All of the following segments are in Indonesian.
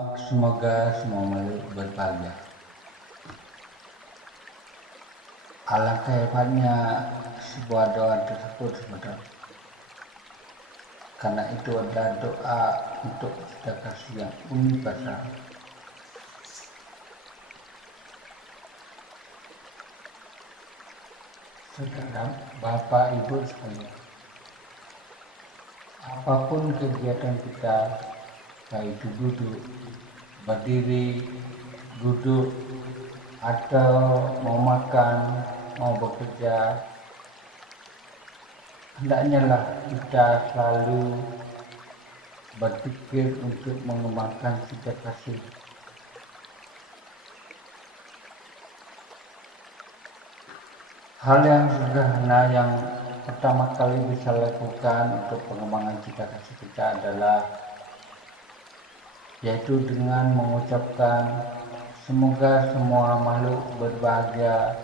Semoga semua makhluk berbahagia. Alangkah hebatnya sebuah doa tersebut sebenarnya. Karena itu adalah doa untuk kita kasih yang universal. Saudara, Bapak, Ibu sekalian, apapun kegiatan kita, baik itu duduk, berdiri, duduk, atau mau makan, mau bekerja, hendaknya lah kita selalu berpikir untuk mengembangkan cita kasih. Hal yang sederhana yang pertama kali bisa lakukan untuk pengembangan cita kasih kita adalah yaitu dengan mengucapkan semoga semua makhluk berbahagia,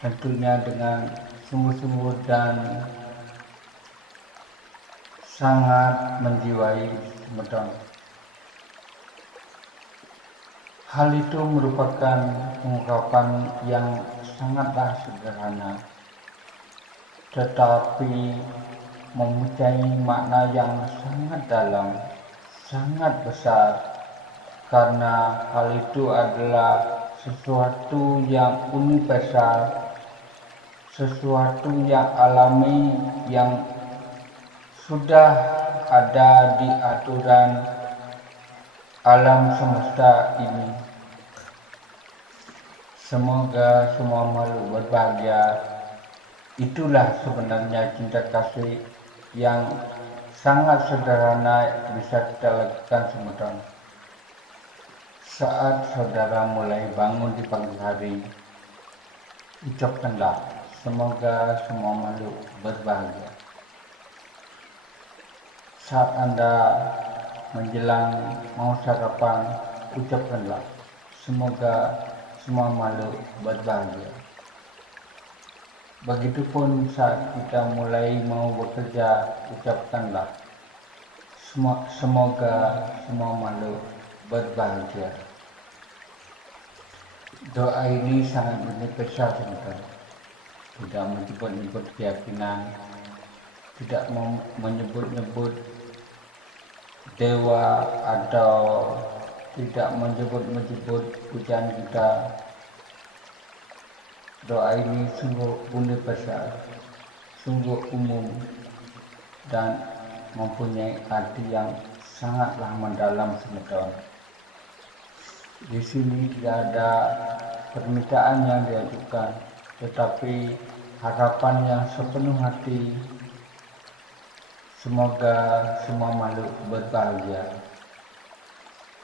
tentunya dengan sungguh-sungguh dan sangat menjiwai semeton. Hal itu merupakan ungkapan yang sangatlah sederhana, tetapi mempunyai makna yang sangat dalam, sangat besar, karena hal itu adalah sesuatu yang universal, sesuatu yang alami, yang sudah ada di aturan alam semesta ini. Semoga semua makhluk berbahagia. Itulah sebenarnya cinta kasih yang sangat sederhana bisa kita lakukan semeton. Saat saudara mulai bangun di pagi hari, ucapkanlah semoga semua makhluk berbahagia. Saat Anda menjelang mau sarapan, ucapkanlah semoga semua makhluk berbahagia. Begitupun saat kita mulai mau bekerja, ucapkanlah semoga semua makhluk berbahagia. Doa ini sangat universal sebenarnya. Tidak menyebut-nyebut keyakinan, tidak menyebut-nyebut dewa, atau tidak menyebut-menyebut pujian kita. Doa ini sungguh universal, sungguh umum, dan mempunyai arti yang sangatlah mendalam semeton. Di sini tidak ada permintaan yang diajukan, tetapi harapan yang sepenuh hati. Semoga semua makhluk berbahagia.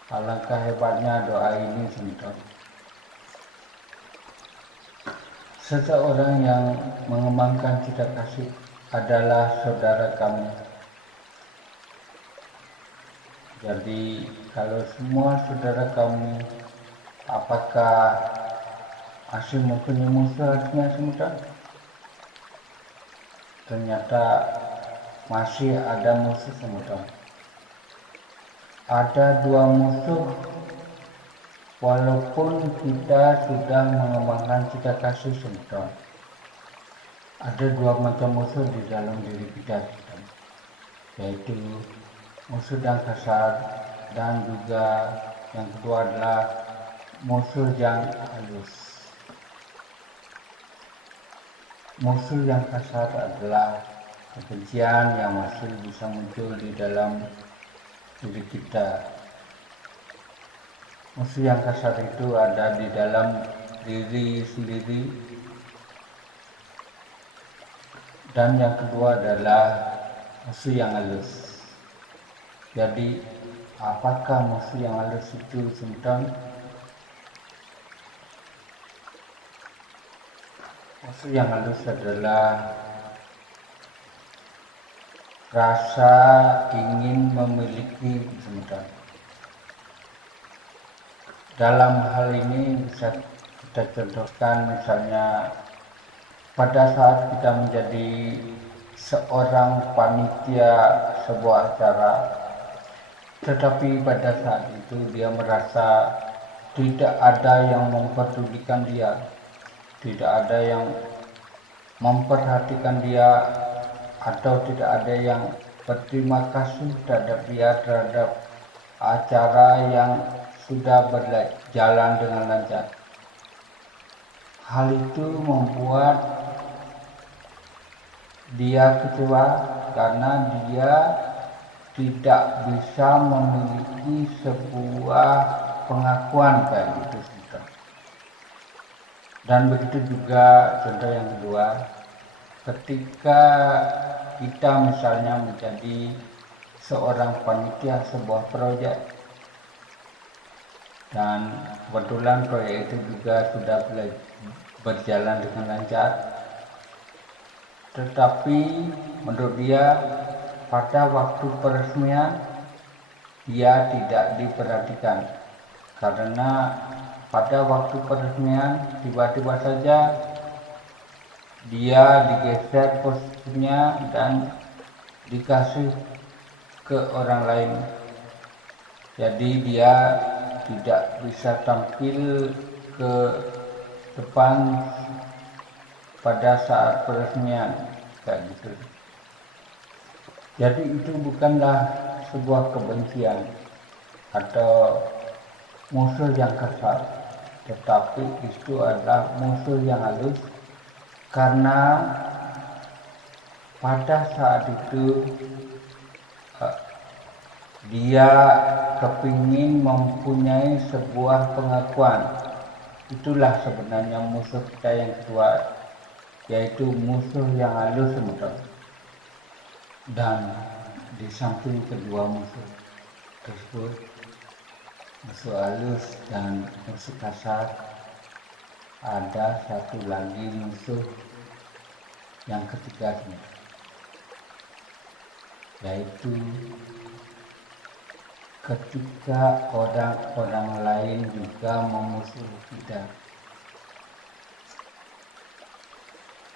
Alangkah hebatnya doa ini semeton. Seseorang yang mengembangkan cita kasih adalah saudara kami. Jadi kalau semua saudara kami, apakah masih mempunyai musuh harusnya semeton? Ternyata masih ada musuh semeton. Ada dua musuh, walaupun kita sudah mengembangkan cita kasih semeton. Ada dua macam musuh di dalam diri kita, yaitu musuh yang kasar, dan juga yang kedua adalah musuh yang halus. Musuh yang kasar adalah kebencian yang masih bisa muncul di dalam diri kita. Musuh yang kasar itu ada di dalam diri sendiri. Dan yang kedua adalah musuh yang halus. Jadi apakah musuh yang halus itu semeton? Musuh yang halus adalah rasa ingin memiliki semeton. Dalam hal ini bisa kita contohkan, misalnya pada saat kita menjadi seorang panitia sebuah acara, Tetapi pada saat itu dia merasa tidak ada yang memperdulikan dia, tidak ada yang memperhatikan dia, atau tidak ada yang berterima kasih terhadap dia, terhadap acara yang sudah berjalan dengan lancar. Hal itu membuat dia kecewa karena dia tidak bisa memiliki sebuah pengakuan kayak gitu. Dan begitu juga contoh yang kedua, ketika kita misalnya menjadi seorang panitia sebuah proyek, dan kebetulan proyek itu juga sudah berjalan dengan lancar, tetapi menurut dia pada waktu peresmian dia tidak diperhatikan, karena pada waktu peresmian tiba-tiba saja dia digeser posisinya dan dikasih ke orang lain. Jadi dia tidak bisa tampil ke depan pada saat peresmian kayak gitu. Jadi itu bukanlah sebuah kebencian atau musuh yang kasar, tetapi itu adalah musuh yang halus, karena pada saat itu dia kepingin mempunyai sebuah pengakuan. Itulah sebenarnya musuh kita yang kedua, yaitu musuh yang halus, teman-teman. Dan di samping kedua musuh tersebut, musuh halus dan musuh kasar, ada satu lagi musuh yang ketiga, yaitu ketika orang-orang lain juga memusuhi kita.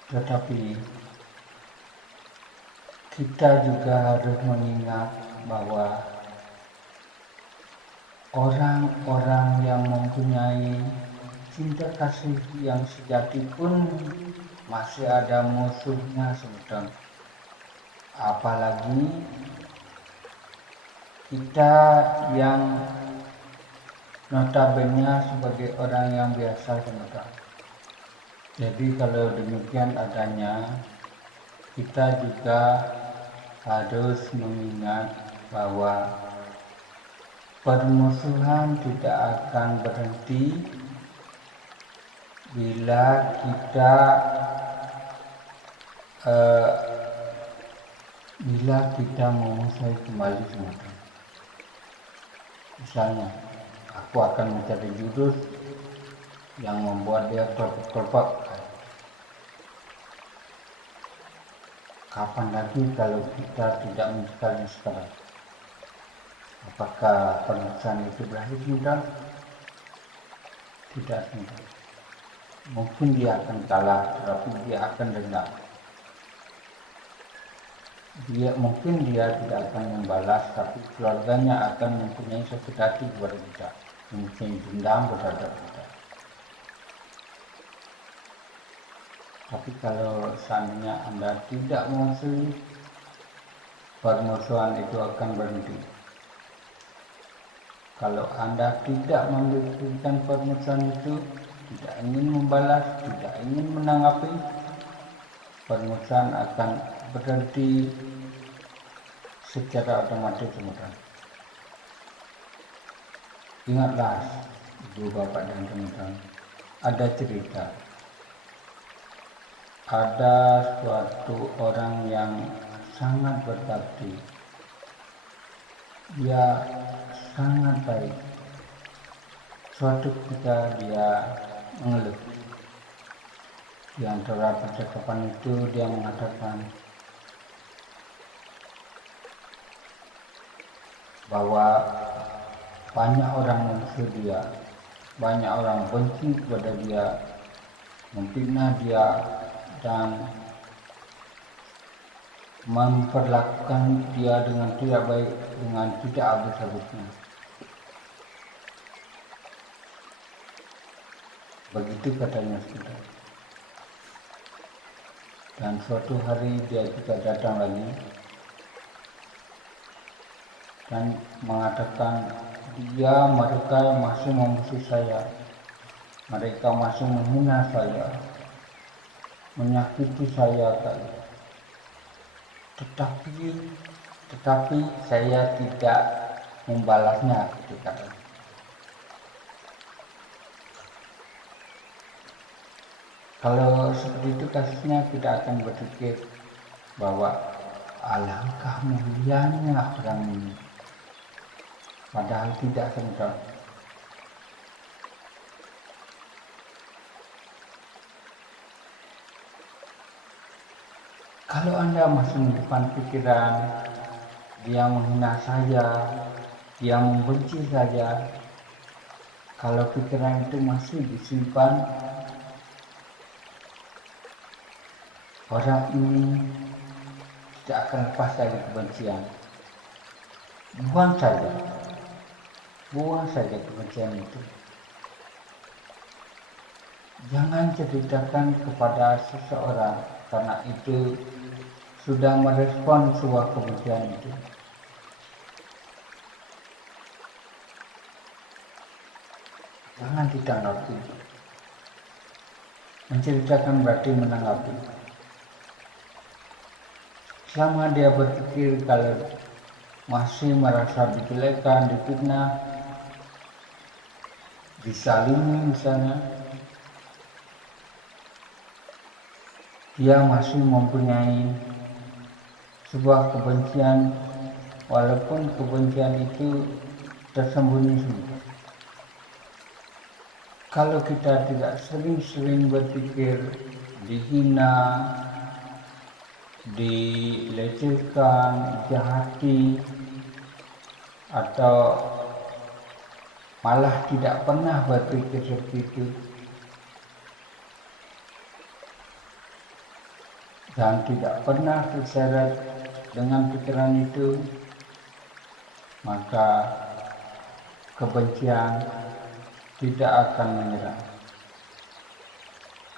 Tetapi kita juga harus mengingat bahwa orang-orang yang mempunyai cinta kasih yang sejati pun masih ada musuhnya, sebenarnya. Apalagi kita yang notabene sebagai orang yang biasa, teman-teman. Jadi kalau demikian adanya, kita juga harus mengingat bahwa permusuhan tidak akan berhenti bila kita memusuhi kembali, teman-teman. Misalnya, aku akan mencari jurus yang membuat dia kelopak. Kapan lagi kalau kita tidak mencarinya sekarang? Apakah permusuhan itu berakhir, teman-teman? Tidak, teman-teman. Mungkin dia akan kalah, tetapi dia akan dendam. Mungkin dia tidak akan membalas, tapi keluarganya akan mempunyai sakit hati kepada kita, mempunyai dendam terhadap kita. Tapi kalau seandainya Anda tidak memusuhi, permusuhan itu akan berhenti. Kalau Anda tidak memberikan permusuhan itu, tidak ingin membalas, tidak ingin menanggapi, permusuhan akan berhenti secara otomatis, teman-teman. Ingatlah, ibu, bapak, dan teman-teman, ada cerita. Ada suatu orang yang sangat berbakti. Dia sangat baik. Suatu ketika dia mengeluh. Di antara percakapan itu dia mengatakan bahwa banyak orang memusuhi dia, banyak orang benci kepada dia, memfitnah dia, dan memperlakukan dia dengan tidak baik, dengan tidak habis-habisnya. Begitu katanya sudah. Dan suatu hari dia juga datang lagi dan mengatakan mereka masih memusuhi saya, mereka masih menghina saya, menyakiti saya tetapi saya tidak membalasnya, ketika kalau seperti itu kasusnya, kita akan berpikir bahwa alangkah mulianya orang ini, padahal tidak sebentar. Kalau Anda masih menyimpan pikiran, dia menghina saya, dia membenci saya, kalau pikiran itu masih disimpan, orang ini tidak akan lepas dari kebencian. Buang saja kebencian itu. Jangan ceritakan kepada seseorang, karena itu sudah merespon sebuah kebencian itu. Jangan ditanggapi. Menceritakan berarti menanggapi. Selama dia berpikir kalau masih merasa dijelekan, difitnah, disalimi misalnya, dia masih mempunyai sebuah kebencian, walaupun kebencian itu tersembunyi. Kalau kita tidak sering-sering berpikir dihina, dilecehkan, dijahati, atau malah tidak pernah berpikir seperti itu, dan tidak pernah terseret dengan pikiran itu, maka kebencian tidak akan menyerang.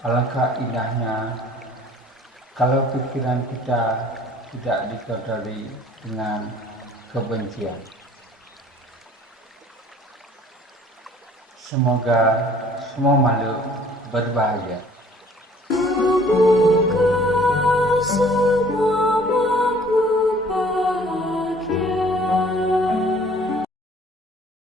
Alangkah indahnya kalau pikiran kita tidak dikotori dengan kebencian. Semoga semua makhluk berbahagia.